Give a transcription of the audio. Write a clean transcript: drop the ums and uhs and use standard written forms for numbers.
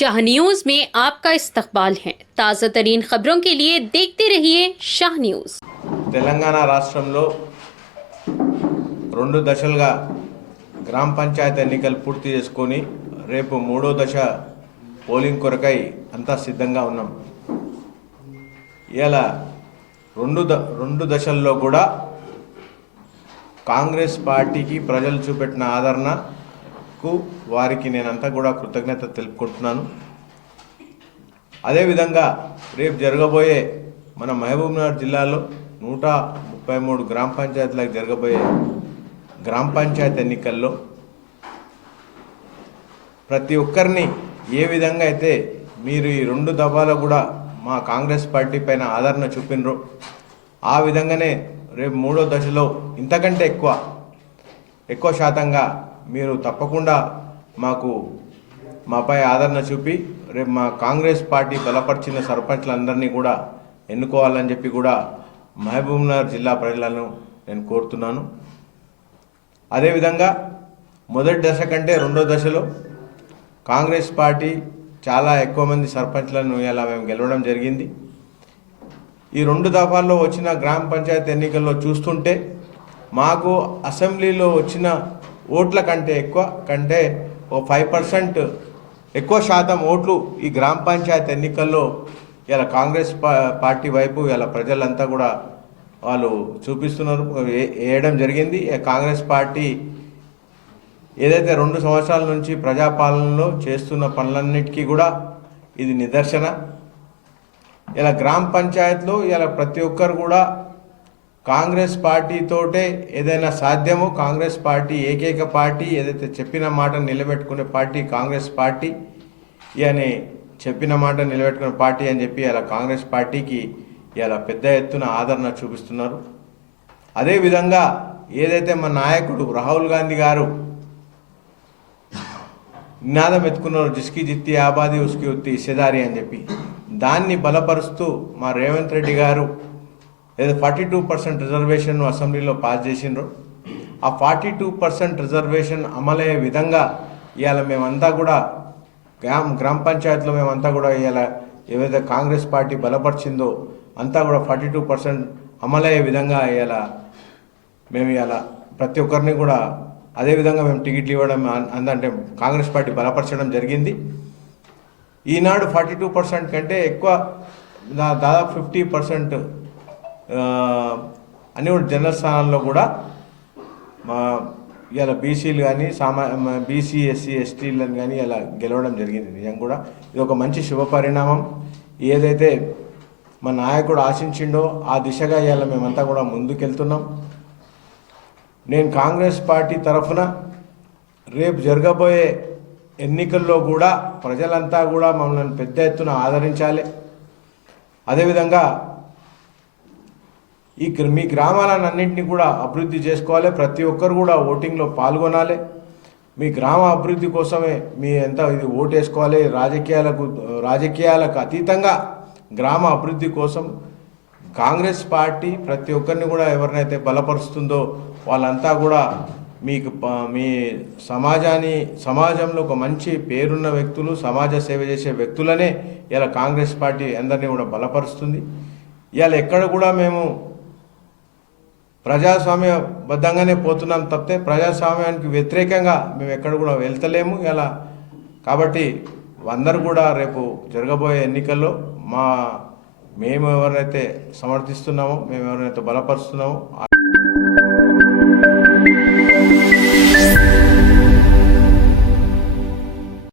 Shah news में आपका इस्तकबाल है। ताज़ा तरीन खबरों के लिए देखते रहिए शाह न्यूज। తెలంగాణ రాష్ట్రంలో రెండు దశలుగా గ్రామ పంచాయతీ ఎన్నికలు పూర్తి చేసుకొని రేపు మూడో దశ పోలింగ్ కొరకై అంతా సిద్ధంగా ఉన్నాం. ఇలా రెండు దశల్లో కూడా కాంగ్రెస్ పార్టీకి ప్రజలు చూపెట్టిన ఆదరణకు వారికి నేనంతా కూడా కృతజ్ఞత తెలుపుకుంటున్నాను. అదేవిధంగా రేపు జరగబోయే మన మహబూబ్నగర్ జిల్లాలో 133 గ్రామ పంచాయతీలకు జరగబోయే గ్రామ పంచాయతీ ఎన్నికల్లో ప్రతి ఒక్కరిని ఏ విధంగా అయితే మీరు ఈ రెండు దఫాలో కూడా మా కాంగ్రెస్ పార్టీ పైన ఆదరణ చూపినరో ఆ విధంగానే రేపు మూడో దశలో ఇంతకంటే ఎక్కువ శాతంగా మీరు తప్పకుండా మాపై ఆదరణ చూపి రేపు మా కాంగ్రెస్ పార్టీ బలపరిచిన సర్పంచ్లందరినీ కూడా ఎన్నుకోవాలని చెప్పి కూడా మహబూబ్నగర్ జిల్లా ప్రజలను నేను కోరుతున్నాను. అదేవిధంగా మొదటి దశ కంటే రెండో దశలో కాంగ్రెస్ పార్టీ చాలా ఎక్కువ మంది సర్పంచ్లను ఇలా మేము గెలవడం జరిగింది. ఈ రెండు దఫాల్లో వచ్చిన గ్రామ పంచాయతీ ఎన్నికల్లో చూస్తుంటే మాకు అసెంబ్లీలో వచ్చిన ఓట్ల కంటే ఓ 5% ఎక్కువ శాతం ఓట్లు ఈ గ్రామ పంచాయతీ ఎన్నికల్లో ఇలా కాంగ్రెస్ పార్టీ వైపు ఇలా ప్రజలంతా కూడా వాళ్ళు చూపిస్తున్నారు, వేయడం జరిగింది. కాంగ్రెస్ పార్టీ ఏదైతే 2 సంవత్సరాల నుంచి ప్రజాపాలనలో చేస్తున్న పనులన్నిటికీ కూడా ఇది నిదర్శన. ఇలా గ్రామ పంచాయతీలో ఇలా ప్రతి ఒక్కరు కూడా కాంగ్రెస్ పార్టీతోటే ఏదైనా సాధ్యమో, కాంగ్రెస్ పార్టీ ఏకైక పార్టీ, ఏదైతే చెప్పిన మాట నిలబెట్టుకునే పార్టీ కాంగ్రెస్ పార్టీ అని చెప్పిన మాట నిలబెట్టుకునే పార్టీ అని చెప్పి ఇలా కాంగ్రెస్ పార్టీకి ఇలా పెద్ద ఎత్తున ఆదరణ చూపిస్తున్నారు. అదేవిధంగా ఏదైతే మా నాయకుడు రాహుల్ గాంధీ గారు నినాదం ఎత్తుకున్నారు, జిస్కి జిత్తి ఆబాది ఉస్కి ఉత్తి హిస్సేదారి అని చెప్పి, దాన్ని బలపరుస్తూ మా రేవంత్ రెడ్డి గారు ఏదో 42% రిజర్వేషన్ అసెంబ్లీలో పాస్ చేసిండ్రు. ఆ 42% రిజర్వేషన్ అమలయ్యే విధంగా ఇవాళ మేమంతా కూడా గ్రామ పంచాయతీలో మేమంతా కూడా ఇవాళ ఏవైతే కాంగ్రెస్ పార్టీ బలపరిచిందో అంతా కూడా 42% అమలయ్యే విధంగా ఇవాళ మేము ఇవాళ ప్రతి ఒక్కరిని కూడా అదేవిధంగా మేము టికెట్లు ఇవ్వడం అంటే కాంగ్రెస్ పార్టీ బలపరచడం జరిగింది. ఈనాడు 42% కంటే ఎక్కువ దాదాపు 50% అన్ని కూడా జనరల్ స్థానాల్లో కూడా ఇలా బీసీలు కానీ బీసీ ఎస్సీ ఎస్టీలను కానీ ఇలా గెలవడం జరిగింది. నిజంగా కూడా ఇది ఒక మంచి శుభ పరిణామం. ఏదైతే మా నాయకుడు ఆశించిండో ఆ దిశగా ఇవాళ మేమంతా కూడా ముందుకెళ్తున్నాం. నేను కాంగ్రెస్ పార్టీ తరఫున రేపు జరగబోయే ఎన్నికల్లో కూడా ప్రజలంతా కూడా మమ్మల్ని పెద్ద ఎత్తున ఆదరించాలి. అదేవిధంగా మీ గ్రామాలన్నింటినీ కూడా అభివృద్ధి చేసుకోవాలి. ప్రతి ఒక్కరు కూడా ఓటింగ్లో పాల్గొనాలి. మీ గ్రామ అభివృద్ధి కోసమే మీ ఇది ఓటు వేసుకోవాలి. రాజకీయాలకు అతీతంగా గ్రామ అభివృద్ధి కోసం కాంగ్రెస్ పార్టీ ప్రతి ఒక్కరిని కూడా ఎవరినైతే బలపరుస్తుందో వాళ్ళంతా కూడా మీ సమాజంలో ఒక మంచి పేరున్న వ్యక్తులు, సమాజ సేవ చేసే వ్యక్తులనే ఇలా కాంగ్రెస్ పార్టీ అందరినీ కూడా బలపరుస్తుంది. ఇవాళ ఎక్కడ కూడా మేము ప్రజాస్వామ్యబద్ధంగానే పోతున్నాం తప్పితే ప్రజాస్వామ్యానికి వ్యతిరేకంగా మేము ఎక్కడ కూడా వెళ్తలేము ఇలా. కాబట్టి అందరూ కూడా రేపు జరగబోయే ఎన్నికల్లో మేము ఎవరినైతే సమర్థిస్తున్నామో, మేము ఎవరినైతే బలపరుస్తున్నామో